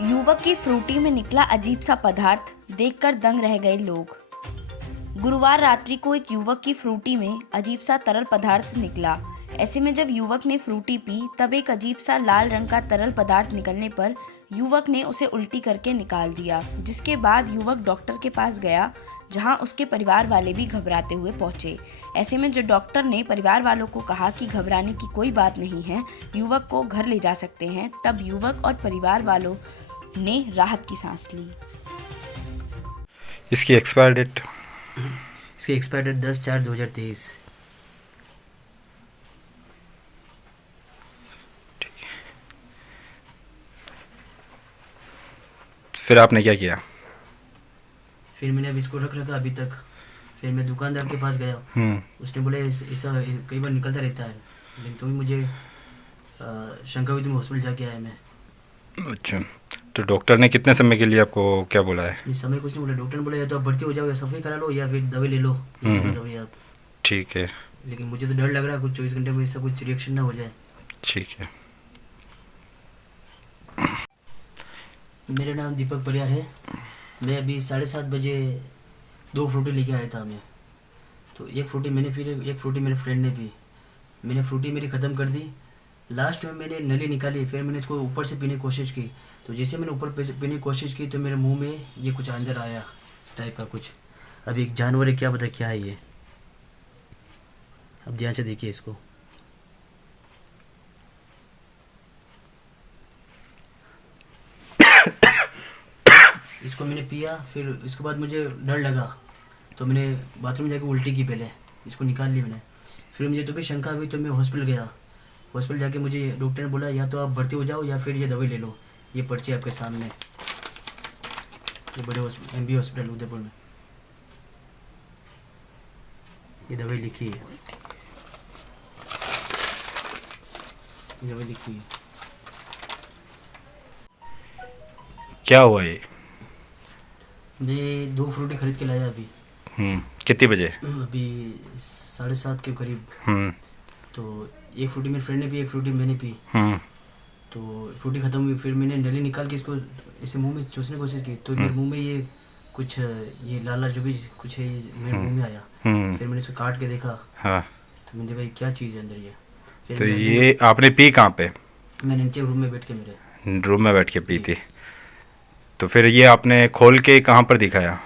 युवक की फ्रूटी में निकला अजीब सा पदार्थ, देखकर दंग रह गए लोग। गुरुवार रात्रि को एक युवक की फ्रूटी में अजीब सा तरल पदार्थ निकला। ऐसे में जब युवक ने फ्रूटी पी तब एक अजीब सा लाल रंग का तरल पदार्थ निकलने पर युवक ने उसे उल्टी करके निकाल दिया, जिसके बाद युवक डॉक्टर के पास गया, जहां उसके परिवार वाले भी घबराते हुए पहुंचे। ऐसे में जो डॉक्टर ने परिवार वालों को कहा कि घबराने की कोई बात नहीं है, युवक को घर ले जा सकते हैं, तब युवक और परिवार वालों ने राहत की सांस ली। इसकी एक्सपायर डेट? इसकी एक्सपायर डेट 10/4/2023। फिर आपने क्या किया? फिर मैंने अब इसको रख रखा अभी तक। फिर मैं दुकानदार के पास गया। उसने बोले ऐसा कई बार निकलता रहता है, लेकिन तो भी मुझे शंका हुई तो मैं हॉस्पिटल जाके आया मैं। अच्छा, तो डॉक्टर ने कितने समय के लिए आपको क्या बोला है? इस समय कुछ नहीं बोला। डॉक्टर ने बोला या तो आप भर्ती हो जाओ या सफाई करा लो या फिर दवाई ले लो। दवाई आप। ठीक है, लेकिन मुझे तो डर लग रहा है कुछ 24 घंटे में ऐसा कुछ रिएक्शन ना हो जाए। ठीक है। मेरा नाम दीपक परियार है। मैं अभी 7:30 बजे 2 फ्रूटी लेके आया था मैं। तो एक फ्रूटी मैंने पी, एक फ्रूटी मेरे फ्रेंड ने पी। मैंने फ्रूटी मेरी ख़त्म कर दी। लास्ट में मैंने नली निकाली, फिर मैंने इसको ऊपर से पीने की कोशिश की। तो जैसे मैंने ऊपर पीने की कोशिश की तो मेरे मुंह में ये कुछ अंदर आया, इस टाइप का कुछ। अभी एक जानवर है, क्या पता क्या है ये। अब ध्यान से देखिए इसको। इसको मैंने पिया, फिर इसके बाद मुझे डर लगा तो मैंने बाथरूम जाके उल्टी की। पहले इसको निकाल ली मैंने। फिर मुझे तो भी शंका हुई तो मैं हॉस्पिटल गया। हॉस्पिटल जाके मुझे डॉक्टर ने बोला या तो आप भर्ती हो जाओ या फिर ये दवाई ले लो। ये पर्ची आपके सामने, ये बड़े MB हॉस्पिटल उदयपुर में ये दवाई लिखी है। ये दवाई लिखी है। क्या हुआ ये? मैं 2 फ्रूटी खरीद के लाया अभी। कितने बजे? अभी 7:30 के करीब। तो एक फ्रूटी मेरे फ्रेंड ने पी, एक फ्रूटी मैंने पी। तो फ्रूटी ख़त्म हुई, फिर मैंने नली निकाल के इसको ऐसे मुंह में चूसने की कोशिश की तो मेरे मुंह में ये कुछ ये लाल लाल जो भी कुछ है ये मेरे मुंह में आया। फिर मैंने इसको काट के देखा। हाँ, तो मैंने देखा ये क्या चीज़ है अंदर ये। फिर तो ये आपने पी कहाँ पे? मैंने नीचे रूम में बैठ के, मेरे रूम में बैठ के पी थी। तो फिर ये आपने खोल के कहाँ पर दिखाया?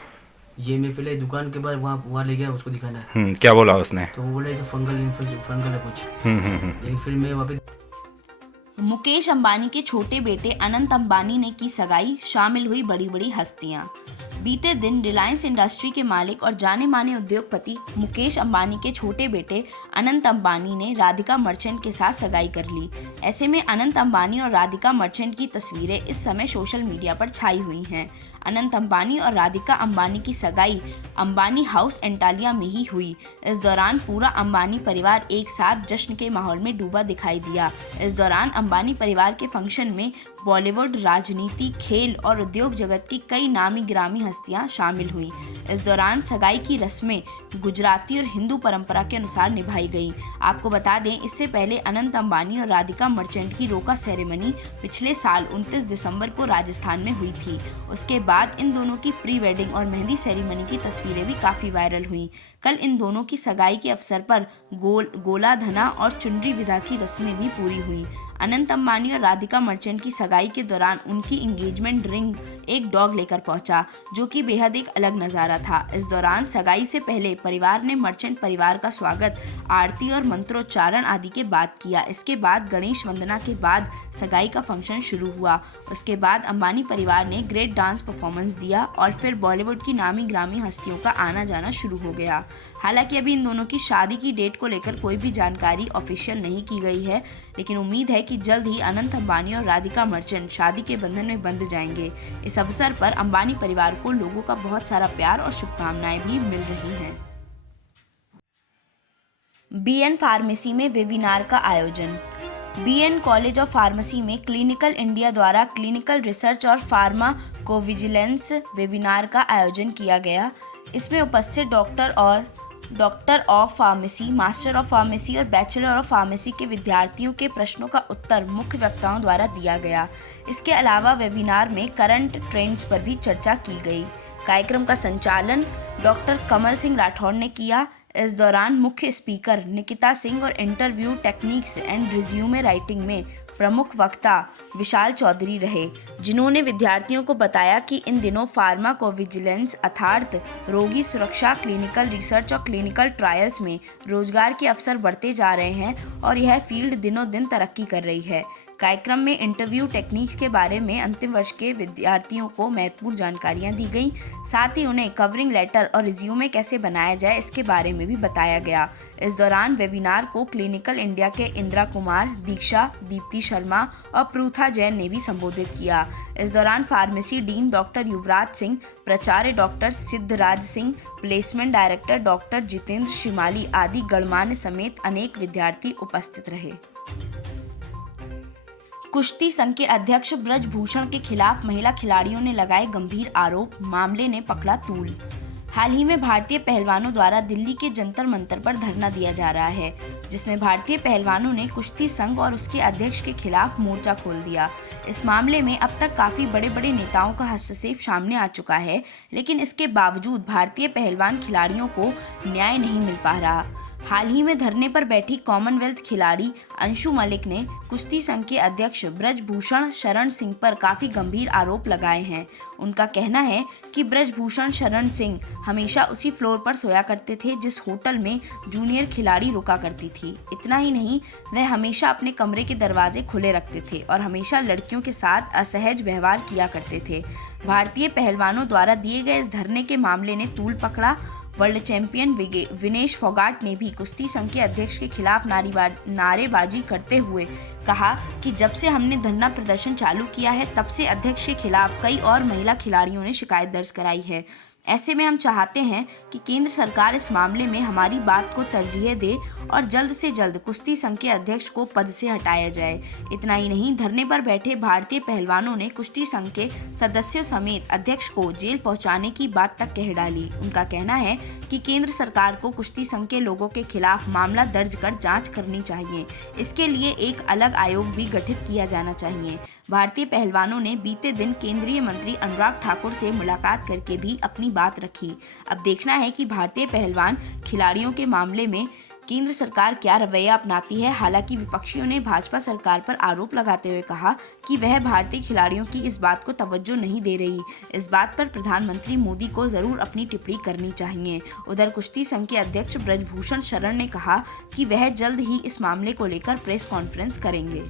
ये मैं पहले दुकान के बाद वहाँ ले गया उसको दिखाना है। क्या बोला उसने? तो वो बोले तो फंगल है कुछ। लेकिन फिर मैं वहाँ पे मुकेश अंबानी के छोटे बेटे अनंत अंबानी ने की सगाई, शामिल हुई बड़ी बड़ी हस्तियां। बीते दिन रिलायंस इंडस्ट्री के मालिक और जाने माने उद्योगपति मुकेश अंबानी के छोटे बेटे अनंत अंबानी ने राधिका मर्चेंट के साथ सगाई कर ली। ऐसे में अनंत अंबानी और राधिका मर्चेंट की तस्वीरें इस समय सोशल मीडिया पर छाई हुई हैं। अनंत अंबानी और राधिका अंबानी की सगाई अंबानी हाउस एंटालिया में ही हुई। इस दौरान पूरा अंबानी परिवार एक साथ जश्न के माहौल में डूबा दिखाई दिया। इस दौरान अंबानी परिवार के फंक्शन में बॉलीवुड, राजनीति, खेल और उद्योग जगत की कई नामी गिरामी हस्तियां शामिल हुईं। इस दौरान सगाई की रस्में गुजराती और हिंदू परंपरा के अनुसार निभाई गईं। आपको बता दें, इससे पहले अनंत अंबानी और राधिका मर्चेंट की रोका सेरेमनी पिछले साल 29 दिसंबर को राजस्थान में हुई थी। उसके बाद इन दोनों की प्री वेडिंग और मेहंदी सेरेमनी की तस्वीरें भी काफ़ी वायरल हुईं। कल इन दोनों की सगाई के अवसर पर गोला धना और चुनरी विदा की रस्में भी पूरी हुईं। अनंत अंबानी और राधिका मर्चेंट की सगाई के दौरान उनकी एंगेजमेंट रिंग एक डॉग लेकर पहुंचा, जो कि बेहद एक अलग नज़ारा था। इस दौरान सगाई से पहले परिवार ने मर्चेंट परिवार का स्वागत आरती और मंत्रोच्चारण आदि के बाद किया। इसके बाद गणेश वंदना के बाद सगाई का फंक्शन शुरू हुआ। उसके बाद अंबानी परिवार ने ग्रेट डांस परफॉर्मेंस दिया और फिर बॉलीवुड की नामी ग्रामी हस्तियों का आना जाना शुरू हो गया। हालांकि अभी इन दोनों की शादी की डेट को लेकर कोई भी जानकारी ऑफिशियल नहीं की गई है, लेकिन उम्मीद है कि जल्द ही अनंत अंबानी और राधिका मर्चेंट शादी के बंधन में बंध जाएंगे। इस अवसर पर अंबानी परिवार को लोगों का बहुत सारा प्यार और शुभकामनाएं भी मिल रही हैं। BN फार्मेसी में वेबिनार का आयोजन। BN कॉलेज ऑफ फार्मेसी में क्लिनिकल इंडिया द्वारा क्लिनिकल रिसर्च और फार्माकोविजिलेंस वेबिनार का आयोजन किया गया। इसमें उपस्थित डॉक्टर और doctor of pharmacy, master of pharmacy और बैचलर ऑफ फार्मेसी के विद्यार्थियों के प्रश्नों का उत्तर मुख्य वक्ताओं द्वारा दिया गया। इसके अलावा वेबिनार में करंट ट्रेंड्स पर भी चर्चा की गई। कार्यक्रम का संचालन डॉक्टर कमल सिंह राठौड़ ने किया। इस दौरान मुख्य स्पीकर निकिता सिंह और interview techniques and resume writing में प्रमुख वक्ता विशाल चौधरी रहे, जिन्होंने विद्यार्थियों को बताया कि इन दिनों फार्माकोविजिलेंस अर्थात रोगी सुरक्षा, क्लिनिकल रिसर्च और क्लिनिकल ट्रायल्स में रोजगार के अवसर बढ़ते जा रहे हैं और यह फील्ड दिनों दिन तरक्की कर रही है। कार्यक्रम में इंटरव्यू टेक्निक्स के बारे में अंतिम वर्ष के विद्यार्थियों को महत्वपूर्ण जानकारियां दी गई। साथ ही उन्हें कवरिंग लेटर और रिज्यूमे कैसे बनाया जाए इसके बारे में भी बताया गया। इस दौरान वेबिनार को क्लिनिकल इंडिया के इंदिरा कुमार, दीक्षा, दीप्ति शर्मा और पृथा जैन ने भी संबोधित किया। इस दौरान pharmacy dean doctor Yuvraj Singh, प्राचार्य doctor Siddhraj Singh, placement director doctor Jitendra Shimali आदि गणमान्य समेत अनेक विद्यार्थी उपस्थित रहे। कुश्ती संघ के अध्यक्ष ब्रजभूषण के खिलाफ महिला खिलाड़ियों ने लगाए गंभीर आरोप, मामले ने पकड़ा तूल। हाल ही में भारतीय पहलवानों द्वारा दिल्ली के जंतर मंतर पर धरना दिया जा रहा है, जिसमें भारतीय पहलवानों ने कुश्ती संघ और उसके अध्यक्ष के खिलाफ मोर्चा खोल दिया। इस मामले में अब तक काफी बड़े बड़े नेताओं का हस्तक्षेप सामने आ चुका है, लेकिन इसके बावजूद भारतीय पहलवान खिलाड़ियों को न्याय नहीं मिल पा रहा। हाल ही में धरने पर बैठी कॉमनवेल्थ खिलाड़ी अंशु मलिक ने कुश्ती संघ के अध्यक्ष ब्रजभूषण शरण सिंह पर काफी गंभीर आरोप लगाए हैं। उनका कहना है कि ब्रजभूषण शरण सिंह हमेशा उसी फ्लोर पर सोया करते थे जिस होटल में जूनियर खिलाड़ी रुका करती थी। इतना ही नहीं, वह हमेशा अपने कमरे के दरवाजे खुले रखते थे और हमेशा लड़कियों के साथ असहज व्यवहार किया करते थे। भारतीय पहलवानों द्वारा दिए गए इस धरने के मामले ने तूल पकड़ा। वर्ल्ड चैंपियन विनेश फोगाट ने भी कुश्ती संघ के अध्यक्ष के खिलाफ नारेबाजी करते हुए कहा कि जब से हमने धरना प्रदर्शन चालू किया है तब से अध्यक्ष के खिलाफ कई और महिला खिलाड़ियों ने शिकायत दर्ज कराई है। ऐसे में हम चाहते हैं कि केंद्र सरकार इस मामले में हमारी बात को तरजीह दे और जल्द से जल्द कुश्ती संघ के अध्यक्ष को पद से हटाया जाए। इतना ही नहीं, धरने पर बैठे भारतीय पहलवानों ने कुश्ती संघ के सदस्यों समेत अध्यक्ष को जेल पहुंचाने की बात तक कह डाली। उनका कहना है कि केंद्र सरकार को कुश्ती संघ के लोगों के खिलाफ मामला दर्ज कर जाँच करनी चाहिए। इसके लिए एक अलग आयोग भी गठित किया जाना चाहिए। भारतीय पहलवानों ने बीते दिन केंद्रीय मंत्री अनुराग ठाकुर से मुलाकात करके भी अपनी बात रखी। अब देखना है कि भारतीय पहलवान खिलाड़ियों के मामले में केंद्र सरकार क्या रवैया अपनाती है। हालांकि विपक्षियों ने भाजपा सरकार पर आरोप लगाते हुए कहा कि वह भारतीय खिलाड़ियों की इस बात को तवज्जो नहीं दे रही। इस बात पर प्रधानमंत्री मोदी को जरूर अपनी टिप्पणी करनी चाहिए। उधर कुश्ती संघ के अध्यक्ष ब्रजभूषण शरण ने कहा कि वह जल्द ही इस मामले को लेकर प्रेस कॉन्फ्रेंस करेंगे।